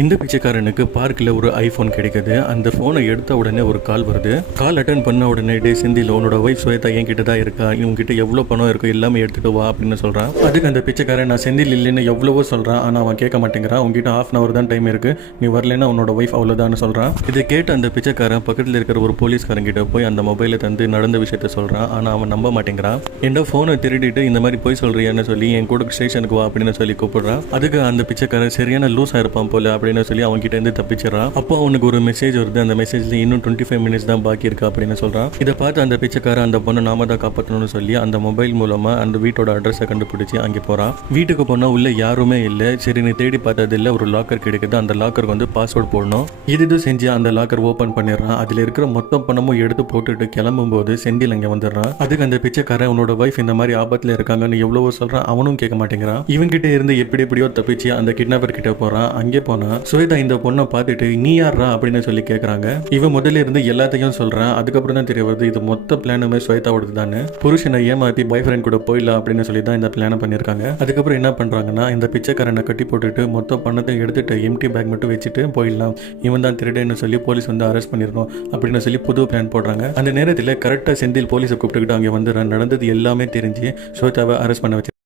இந்த பிச்சைக்காரனுக்கு பார்க்கில் ஒரு ஐஃபோன் கிடைக்குது. அந்த ஃபோனை எடுத்த உடனே ஒரு கால் வருது. கால் அட்டன் பண்ண உடனே டே செந்தில், உன்னோட ஒய்ஃப் ஸ்வேதா என்கிட்ட தான் இருக்கா, இவங்ககிட்ட எவ்வளோ பணம் இருக்கோ எல்லாமே எடுத்துட்டு வா அப்படின்னு சொல்கிறான். அதுக்கு அந்த பிச்சைக்காரன் நான் செந்தில் இல்லைன்னு எவ்வளவோ சொல்கிறான், ஆனால் அவன் கேட்க மாட்டேங்கிறான். உங்ககிட்ட ½ தான் டைம் இருக்கு, நீ வரலன்னா உன்னோட ஒய்ஃப் அவ்வளோதான்னு சொல்கிறான். இதை கேட்டு அந்த பிச்சைக்காரன் பக்கத்தில் இருக்கிற ஒரு போலீஸ்காரங்கிட்ட போய் அந்த மொபைலை தந்து நடந்த விஷயத்த சொல்கிறான். ஆனால் அவன் நம்ப மாட்டேங்கிறான். என் ஃபோனை திருடிட்டு இந்த மாதிரி போய் சொல்றியான்னு சொல்லி என் கூட ஸ்டேஷனுக்கு வா அப்படின்னு சொல்லி கூப்பிடுறான். அதுக்கு அந்த பிச்சைக்காரன் சரியான லூஸாக இருப்பான் போல அப்படின்னு சொல்லி அவங்க கிட்ட இருந்து தப்பிச்சிடறான். அப்போ அவனுக்கு ஒரு மெசேஜ் வருது. அந்த மெசேஜ்ல இன்னும் 25 மினிட்ஸ் தான் பாக்கி இருக்கு அப்படின்னு சொல்றான். இதை பார்த்து அந்த பிச்சைக்காரன் அந்த பொண்ணை நாம தான் காப்பாற்றணும்னு சொல்லி அந்த மொபைல் மூலமா அந்த வீட்டோட அட்ரஸை கண்டுபிடிச்சு அங்கே போறான். வீட்டுக்கு போனா உள்ள யாருமே இல்லை. சரி நீ தேடி பார்த்ததில்ல, ஒரு லாக்கர் கிடைக்குது. அந்த லாக்கருக்கு வந்து பாஸ்வேர்டு போடணும். இது செஞ்சு அந்த லாக்கர் ஓபன் பண்ணிடுறான். அதுல இருக்கிற மொத்த பணமும் எடுத்து போட்டுட்டு கிளம்பும் போது செந்தில் அங்கே வந்துடுறான். அதுக்கு அந்த பிச்சைக்காரன் உன்னோட வைஃப் இந்த மாதிரி ஆபத்துல இருக்காங்கன்னு எவ்வளவோ சொல்றான். அவனும் கேட்க மாட்டேங்கிறான். இவங்கிட்ட இருந்து எப்படியோ தப்பிச்சு அந்த கிட்னாப்பர் கிட்ட போறான். அங்கே போனா ஸ்வேதா இந்த பொண்ணை பார்த்துட்டு நீ யாரா அப்படின்னு சொல்லி கேட்கறாங்க. இவன் முதல்ல இருந்து எல்லாத்தையும் சொல்றான். அதுக்கப்புறம் தான் தெரிய வருது இது மொத்த பிளானுமே ஸ்வேதாவோடது தானே. புருஷனை ஏமாத்தி பாய் ஃப்ரெண்ட் கூட போயிடலாம் அப்படின்னு சொல்லி தான் இந்த பிளானை பண்ணியிருக்காங்க. அதுக்கப்புறம் என்ன பண்றாங்கன்னா இந்த பிச்சைக்காரனை கட்டி போட்டுட்டு மொத்த பணத்தை எடுத்துட்டு எம்டி பேக் மட்டும் வச்சுட்டு போயிடலாம், இவன் தான் திருடன்னு சொல்லி போலீஸ் வந்து அரெஸ்ட் பண்ணிருக்கோம் அப்படின்னு சொல்லி புது பிளான் போடுறாங்க. அந்த நேரத்தில் கரெக்டாக செந்தில் போலீஸை கூப்பிட்டுக்கிட்டு அங்கே வந்து நடந்தது எல்லாமே தெரிஞ்சு ஸ்வேதாவை அரெஸ்ட் பண்ண வச்சு